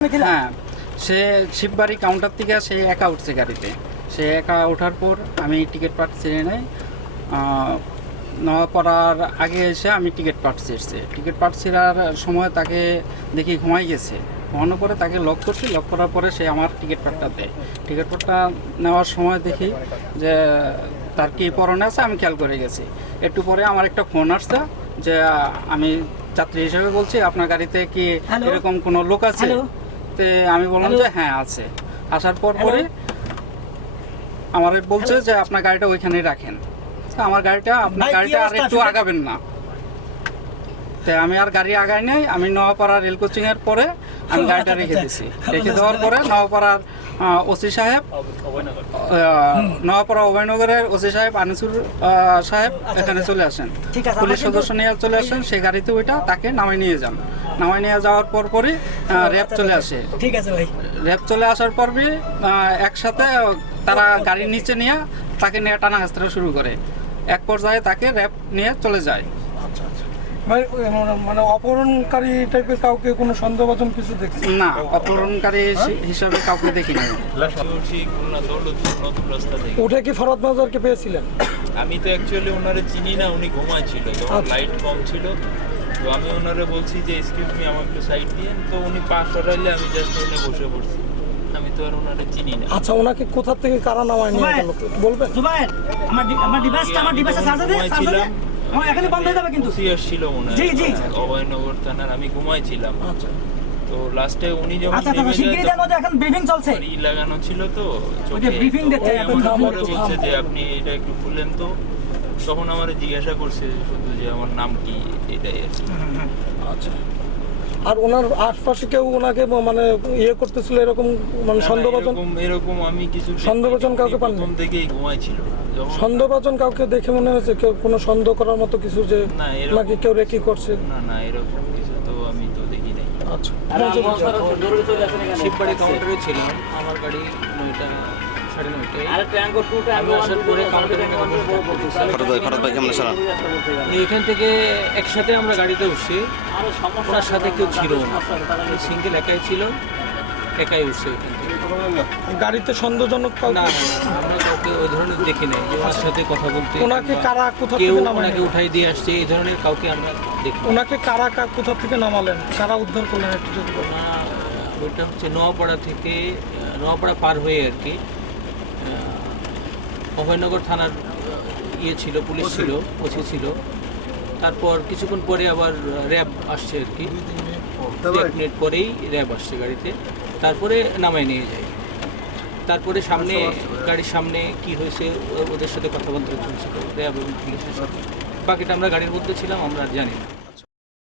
হ্যাঁ, সে শিববাড়ি কাউন্টার থেকে সে একা উঠছে গাড়িতে। সে একা ওঠার পর আমি টিকিট পাট ছিঁড়ে নেই। নওয়াপাড়ার আগে এসে আমি টিকিট পাট ছিঁড়ছি। টিকিট পাট ছিঁড়ার সময় তাকে দেখি ঘুমাই গেছে। ঘুমানোর পরে তাকে লক করছি। লক করার পরে সে আমার টিকিট পাটটা দেয়। টিকিট পাটটা নেওয়ার সময় দেখি যে তার কি পরনে আছে, আমি খেয়াল করে গেছি। একটু পরে আমার একটা ফোন আসছে যে আমি যাত্রী হিসেবে বলছি, আপনার গাড়িতে কি এরকম কোনো লোক আছে? আমি বললাম যে হ্যাঁ আছে। আসার পরে আমার বলছে যে আপনার গাড়িটা ওইখানেই রাখেন। আমার গাড়িটা আপনার গাড়িটা আর একটু আগাবেন না। তো আমি আর গাড়ি আগাই নাই। আমি নওয়াপাড়া রেল কোচিং এর পরে আমি গাড়িটা রেখে দিয়েছি। রেখে দেওয়ার পরে নওয়াপাড়ার ওসি সাহেব, নওয়াপাড়া অভয়নগরের ওসি সাহেব আনিসুর সাহেব এখানে চলে আসেন। পুলিশ সদস্য নিয়ে চলে আসেন। সেই গাড়িতে ওইটা তাকে নামাই নিয়ে যান। নামাই নিয়ে যাওয়ার পরই র্যাব চলে আসে। ঠিক আছে ভাই। র্যাব চলে আসার পরই একসাথে তারা গাড়ির নিচে নিয়ে তাকে নিয়ে টানা হেঁচড়া শুরু করে। এক পর্যায়ে তাকে র্যাব নিয়ে চলে যায়। ভাই মানে অপহরণকারী টাইপের কাউকে কোনো সন্দেহভাজন কিছু দেখছি না, অপহরণকারী হিসাবে কাউকে দেখি নাই। উঠে কি ফরহাদ মাজারকে পেয়েছিলেন? আমি তো অ্যাকচুয়ালি ওনারে চিনি না, উনি ঘুমাচ্ছিল, তখন লাইট কম ছিল। তো আমি ওনারে বলছি যে এক্সকিউজ মি, আমার একটু সাইড দিয়েন। তো উনি পাশ সরাইলে আমি জাস্ট ওখানে বসে পড়ছি। আমি তো আর ওনারে চিনি না। আচ্ছা, ওনাকে কোথা থেকে কারা নামায় নিয়ে গেল বলবেন? জুবায়ের, আমার ডিভাইসটা চার্জ দে। আমার এখানে বন্ধ হয়ে যাবে কিন্তু। সিরিয়াস ছিল মনে হয়। জি জি। অভয়নগর থানার আমি ঘুমাইছিলাম। আচ্ছা। তো লাস্টে উনি যখন আচ্ছা শিগগিরই দেন, ওদের এখন ব্রিফিং চলছে। ই লাগানো ছিল তো ওই যে ব্রিফিং দিতে বলছে যে আপনি এটা একটু খুলেন তো। তখন আমার জিজ্ঞাসা করছে শুধু যে আমার নাম কি, এটাই আর কি। আচ্ছা। আর ওনার আশপাশে কেউ ওনাকে মানে ইয়ে করতেছিল এরকম, মানে সন্দেহভাজন? এরকম আমি কিছু সন্দেহভাজন কাউকে পাননি? প্রথম থেকেই ঘুমাইছিল। সন্দেহভাজন কাউকে দেখে মনে হয়েছে কেউ কোনো সন্দেহ করার মতো কিছু, যে নাকি কেউ রেকি করছে? না এরকম কিছু তো আমি তো দেখি নাই। আচ্ছা। শিববাড়ি কাউন্টারে ছিলাম। আমার গাড়ি 9টা 9:30। আমি আসার পরে কাউন্টারে এখান থেকে একসাথে আমরা গাড়িতে উঠছি। ওনার সাথে কেউ ছিল না, সিঙ্গেল একাই ছিল, একাই উঠছে ওইখান থেকে। গাড়িতে সন্দেহজনক না, আমরা কাউকে ওই ধরনের দেখি নাই যে ওনার সাথে কথা বলতে। ওনাকে কারা কোথা কেউ থেকে নামালেন? ওনাকে উঠাই দিয়ে আসছে, এই ধরনের কাউকে আমরা দেখি। ওনাকে কারা কোথা থেকে নামালেন, কারা উদ্ধার করলেন একটু যদি বলেন? ওইটা হচ্ছে নোয়াপাড়া থেকে, নোয়াপাড়া পার হয়ে আর কি, অভয়নগর থানার ইয়ে ছিল, পুলিশ ছিল, ওসি ছিল। তারপর কিছুক্ষণ পরে আবার র্যাব আসছে আর কি, 1 মিনিট পরেই র্যাব আসছে গাড়িতে। তারপরে নামায় নিয়ে যায়। তারপরে সামনে গাড়ির সামনে কি হয়েছে ওদের সাথে কথাবার্তা চলছিল র্যাব এবং পুলিশের সাথে। বাকিটা আমরা গাড়ির মধ্যে ছিলাম, আমরা আর জানি না।